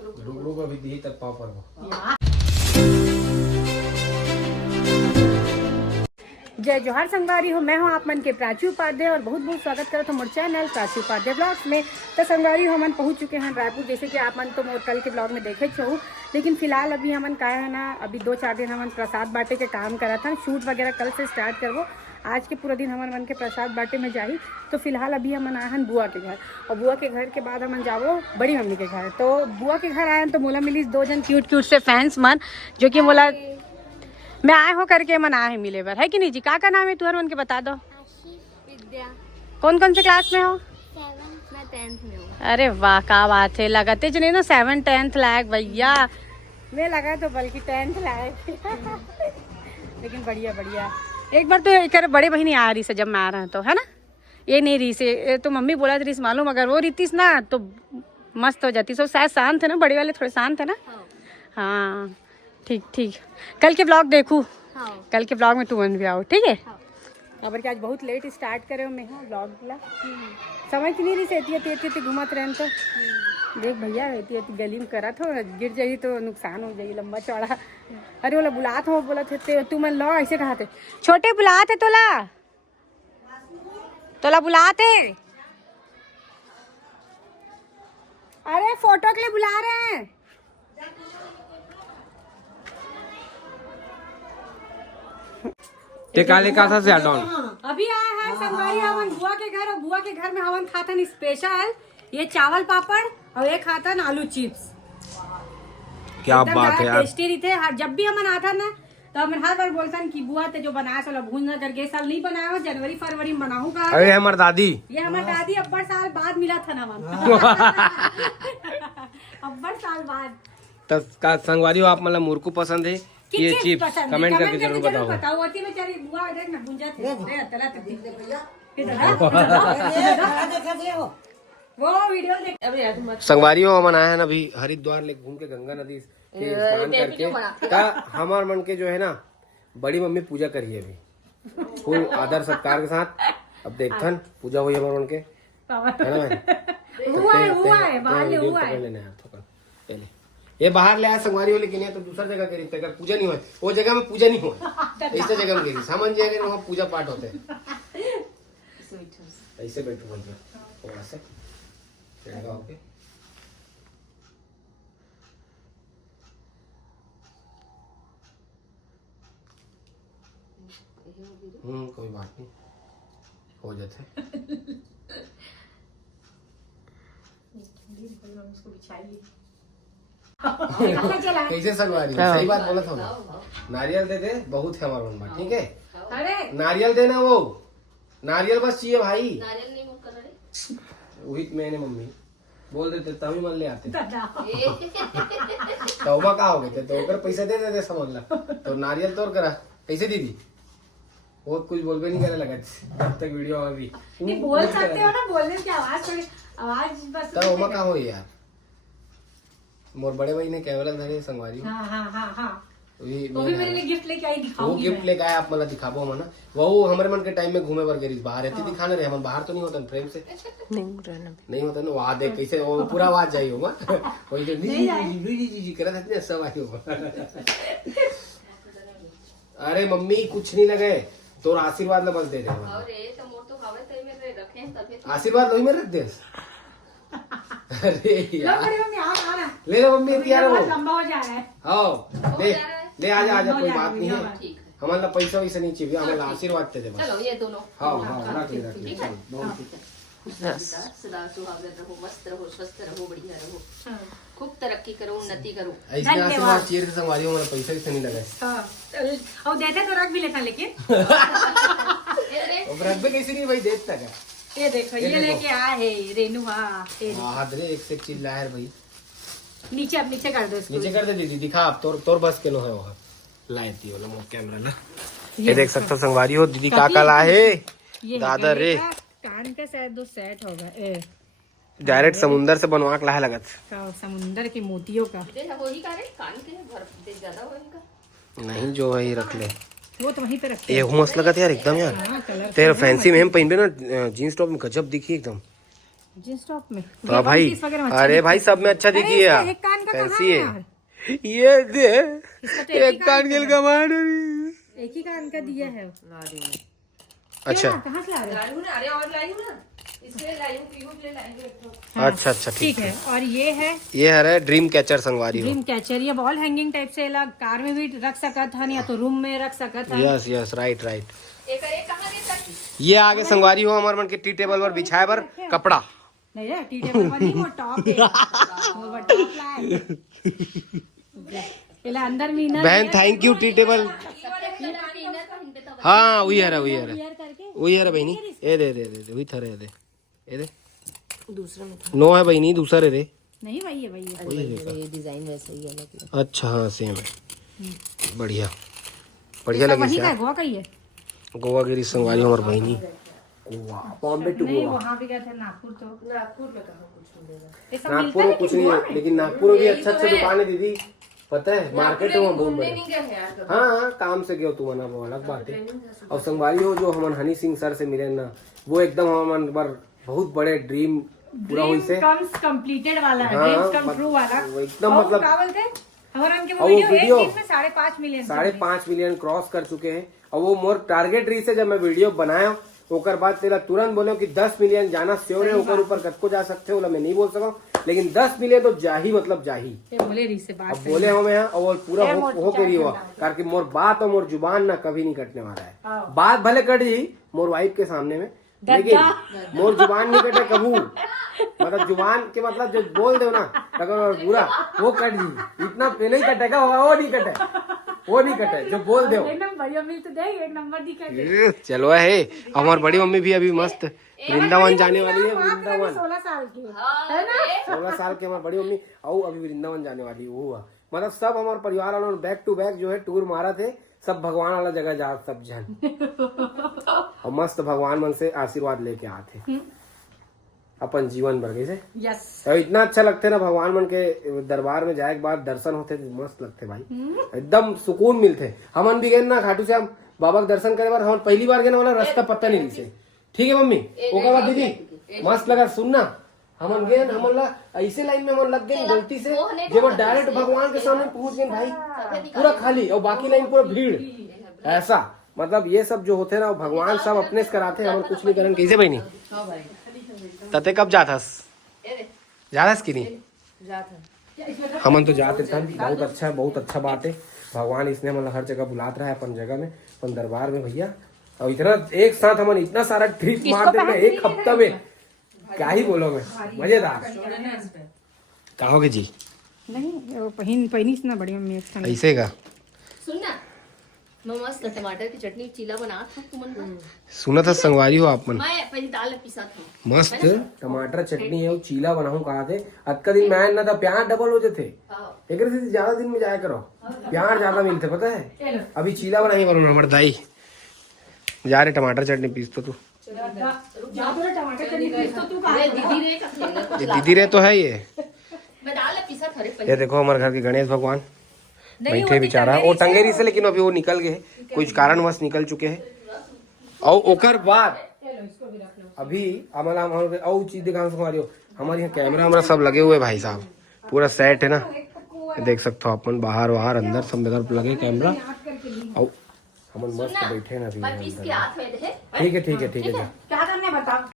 रुक अभी दी तक पाव पर जय जोहार संगवारी हो, मैं हूँ आप मन के प्राची उपाध्याय और बहुत बहुत स्वागत करता हूँ मोर चैनल प्राची उपाध्याय ब्लॉग्स में। तो संगवारी हो हमन पहुँच चुके हैं रायपुर, जैसे कि आप मन तो मोर कल के ब्लॉग में देखे छो। लेकिन फिलहाल अभी हमन का है ना, अभी 2-4 दिन हमन प्रसाद बांटे के काम करा था। शूट वगैरह कल से स्टार्ट करवो, आज के पूरा दिन हमन मन के प्रसाद बांटे में जाही। तो फिलहाल अभी हमन आए हैं बुआ के घर, और बुआ के घर के बाद हमन जावो बड़ी मम्मी के घर। तो बुआ के घर आए तो मोला मिली 2 जन क्यूट से फैंस मन, जो कि मोला मैं आए हो करके मन आए मिले बर, है कि नहीं जी? का नाम है तुहर मन के बता दो। विद्या। कौन से क्लास में हो? 7 मैं 10th में हूँ। अरे वाह, का बात है, लगाते जो नहीं ना 7 10th लायक भैया, मैं लगा तो बल्कि 10th लायक लेकिन बढ़िया बढ़िया। एक बार तो एक बड़े बहनी आ रही से जब मैं आ रहा तो, है ना? ये नहीं रही से तो मम्मी बोला थी रीस मालूम, अगर वो रीतीस ना तो मस्त हो जाती। सो शायद शांत है ना, बड़े वाले थोड़े शांत है ना। हाँ ठीक। कल के ब्लॉग देखूँ। कल के ब्लॉग में तू मन भी आओ, ठीक है? खबर कि आज बहुत लेट स्टार्ट करे हो मैं ब्लॉग वाला। समझ नहीं रही से एती घूमत रहन तो देख भैया, एती गली में करा था, गिर जाई तो नुकसान हो जाई लंबा चौड़ा। अरे बोला बुलात हो, बोला थे तू मन लो, ऐसे कहा थे छोटे बुलाते तोला बुलाते। अरे फोटो के लिए बुला रहे हैं। ते काले का था से डाउन अभी आया है संगवारी हवन बुआ के घर, और बुआ के घर में हवन खातन स्पेशल ये चावल पापड़ और ये खातन आलू चिप्स। क्या बात है यार, टेस्टी रहते। जब भी हमन आता ना तो हम हर बार बोलता कि बुआ ते जो बनाया चलो भून ना करके, साल नहीं बनाया हो, जनवरी फरवरी में बनाऊ का। अरे हमार दादी, ये हमारी दादी अब्बड़ साल बाद मिला था ना मन अब्बड़ साल बाद। तो का संगवारी हो आप मतलब मुर्कू पसंद है ये चिप्स? कमेंट करके जरूर बताओ। होती में चली बुआ देख ना भूंजा थे वो वीडियो देख। संगवारी हो हम आए हैं अभी हरिद्वार ले घूम के गंगा नदी के स्नान करके। ता हमार मन के जो है ना बड़ी मम्मी पूजा करी है अभी फुल आदर सत्कार के साथ। अब देखथन पूजा हुई हमारे मन के, है ना? हुआ है ये बाहर ले आया संगवारी हो, लेकिन ये तो दूसरा जगह करी अगर पूजा नहीं हो, वो जगह में पूजा नहीं हो, ऐसे जगह में करी समझ जाएगा वहाँ पूजा पाठ होते हैं। ऐसे बैठो बोल थोड़ा सा ओके। कोई बात नहीं, हो जाते। कैसे संगवारी? सही बात बोला था ना, नारियल दे दे, बहुत है हमारे मन में, ठीक है? अरे नारियल देना, वो नारियल बस चाहिए भाई। नारियल नहीं मुक्का रे। वही मैंने मम्मी बोल देते तभी मन ले आते तौबा का हो गए तो अगर पैसा दे देते समझ ला, तो नारियल तोड़ करा कैसे दीदी वो कुछ बोल भी नहीं करे लगा तब तक वीडियो अभी नहीं बोल सकते हो ना, बोलने की आवाज थोड़ी आवाज बस तब ओमा का हो यार। मोर बड़े भाई ने कैमरा धरे संगवारी। हाँ वही वो भी मेरे लिए गिफ्ट लेके आई, वो दिखाऊंगी गिफ्ट लेके आया, आप मला दिखाबो हम ना। वो हमारे मन के टाइम में घूमे पर गई बाहर रहती दिखाने रहे, हम बाहर तो नहीं होता फ्रेम से नहीं होता ना। वहाँ देख कैसे वो पूरा आवाज जाई होगा वही जो जी करा था सब आई होगा। अरे मम्मी कुछ नहीं लगे, तो आशीर्वाद न बस दे दे, आशीर्वाद वही में रख दे। अरे यार ले लो मम्मी, तैयार हो लंबा हो जा रहा है। हाँ ले आजा कोई बात नहीं है, हमारा पैसा वैसा नहीं चाहिए, हमारा आशीर्वाद दे दे बस। चलो ये दोनों हाँ रख ले सदा सुहागन रहो, मस्त रहो, स्वस्थ रहो, बढ़िया रहो, खूब तरक्की करो, उन्नति करो। ऐसे आशीर्वाद चीर के संगवारी हमारा पैसा वैसा नहीं लगा। और देते तो रख भी लेता, लेकिन रख भी कैसे नहीं भाई देता क्या? ये देखो ये लेके आया है रेनू। हाँ हादरे एक से चिल्ला है भाई। नीचे अब नीचे कर दो इसको, नीचे कर दे दीदी, दिखा आप तोर बस के लो है वहाँ लायती वाला वो कैमरा ना। ये देख सकते हो संगवारी हो दीदी का लाए है दादा रे, कान का शायद 2 सेट होगा, डायरेक्ट समुंदर से बनवा के लाए लगत समुंदर के मोतियों का। वही का रे कान के भर ज्यादा होगा नहीं जो है रख ले, वो तो वहीं पे रखते ये मस्त लगा यार एकदम यार। तेरे फैंसी में हम पहन ना जीन्स टॉप में गजब दिखी एकदम। जींस टॉप में हाँ भाई, अरे भाई सब में अच्छा दिखी है। एक कान का कैसी कहाँ है? है? ये दे इसका तो एक कान के कमाल। एक ही कान का दिया है। अच्छा कहाँ से ला रहे हो? अरे और लाई हूँ ना, इसलिए लाई हूँ, पीहू के लिए लाई हूँ एक ठो। अच्छा अच्छा ठीक है। और ये है ड्रीम कैचर संगवारी हो। ड्रीम कैचर, ये बॉल हैंगिंग टाइप से लग कार में भी रख सका था या तो रूम में रख सका था। Yes yes right right. एक कहाँ दे सकती? ये आगे संगवारी हो हमारे मन के टी टेबल पर बिछाए पर कपड़ा। नहीं रे, टी टेबल पर नहीं, वो टॉप है। वो टॉप लाए। पहले अंदर में इनर बहन थैंक यू टी टेबल। हाँ वही है वही है बहनी। ये दे दे दे वही था रे दे ये दे दूसरे में नो है बहनी दूसरा रे दे। नहीं भाई है ये डिजाइन वैसे ही है। अच्छा हाँ सेम है। बढ़िया बढ़िया लगी वही का गोवा का ही है। गोवा की संगवारी हमारी बहनी। गोवा बॉम्बे टू नहीं गोवा। वहाँ भी गए थे नागपुर, तो नागपुर में कहाँ कुछ मिलेगा। ये सब नागपुर मिलता में है कुछ लेकिन नहीं गोवा है, में। लेकिन नागपुर में भी अच्छा अच्छा यही तो है। दुकान है दीदी, पता है मार्केट में बहुत बड़े। नहीं गए हैं यार कभी। हाँ हाँ काम से गयो तू मना वो अलग बात है। और संगवारी हो जो हमन हनी सिंह सर से मिले ना, वो एकदम हमन पर बहुत बड़े ड्रीम पूरा हुई से। कम्स कंप्लीटेड वाला है, हाँ, ड्रीम्स कम ट्रू वाला। वो एकदम और मतलब क्या बोलते हैं, हमारा उनके वो और वो वीडियो वीडियो एक दिन में 5.5 मिलियन 5.5 मिलियन क्रॉस कर चुके हैं। और वो मोर टारगेट री से जब मैं वीडियो बनाया ओकर बाद तेरा तुरंत बोले कि 10 मिलियन जाना श्योर है, ओकर ऊपर कद को जा सकते हो, मैं नहीं बोल सका, लेकिन 10 मिलियन तो जाही मतलब जाही। ये बोले री से बात अब बोले हमें यहाँ और पूरा हो के रही हुआ कारण मोर बात और मोर जुबान ना कभी नहीं कटने वाला है। बात भले कट जी मोर वाइफ के सामने में, लेकिन मोर जुबान नहीं कटे कबू। मतलब जुबान के मतलब जो बोल दो ना अगर बुरा वो कट जी, इतना नहीं कटेगा वो नहीं कटे जो बोल दो। एक नंबर मिल तो दे, एक नंबर दिखा। चलो है हमारी बड़ी मम्मी भी अभी मस्त वृंदावन जाने वाली है। वृंदावन 16 साल की है ना। 16 साल की हमारी बड़ी मम्मी और अभी वृंदावन जाने वाली है। वो हुआ मतलब सब हमारे परिवार वालों ने बैक टू बैक जो है टूर मारा थे, सब भगवान वाला जगह जा सब जन और मस्त भगवान मन से आशीर्वाद लेके आते अपन जीवन भर कैसे। यस तो इतना अच्छा लगते ना भगवान मन के दरबार में जाए के बाद दर्शन होते तो मस्त लगते भाई, एकदम सुकून मिलते। हमन भी गए ना खाटू श्याम बाबा के दर्शन करे बार हम पहली बार गए ना वाला रास्ता पता नहीं दिसे। ठीक है मम्मी ओके बाद दीदी मस्त लगा सुनना। हमन गए हमन ला ऐसे लाइन में मन लग गए गलती से जब वो डायरेक्ट भगवान के सामने पहुंच गए भाई पूरा खाली और बाकी लाइन पूरा भीड़। ऐसा मतलब ये सब जो होते ना भगवान सब अपने से कराते हैं, हम कुछ नहीं करेंगे। कैसे बहनी तते कब जाथस कि नहीं? हमन तो जाते थे, बहुत अच्छा बात है। भगवान इसने मतलब हर जगह बुलात रहा है अपन जगह में अपन दरबार में भैया। और इतना एक साथ हमन इतना सारा ट्रिप मार देते एक हफ्ता में, क्या ही बोलोगे मजेदार। कहोगे जी नहीं पहिनी इतना बढ़िया मैं ऐसे का सुनना मैं मस्त टमाटर की चटनी चीला बना था तुमन का। सुना था संगवारी हो आप मन मैं पहले दाल पिसा था मस्त टमाटर चटनी है वो चीला बनाऊं कहा थे अक्का दिन मैं ना था प्याज डबल हो जाते एक से ज्यादा दिन में जाया करो प्याज ज्यादा मिलते पता है। अभी चीला बनाई करो हमारे दाई जा रहे टमाटर चटनी पीस तो तू दीदी रे तो है ये। मैं दाल पिसा था रे ये देखो हमारे घर के गणेश भगवान बैठे बेचारा वो टंगेरी से, लेकिन अभी वो निकल गए कुछ कारणवश निकल चुके हैं। और ओकर बाद अभी हमारा और चीज दिखा हमारे यहाँ कैमरा हमारा सब लगे हुए भाई साहब पूरा सेट है ना, देख सकते हो अपन बाहर बाहर अंदर सब जगह लगे कैमरा। और हम मस्त बैठे ना अभी। मैं पीस के हाथ में दे। ठीक है क्या करने बताओ।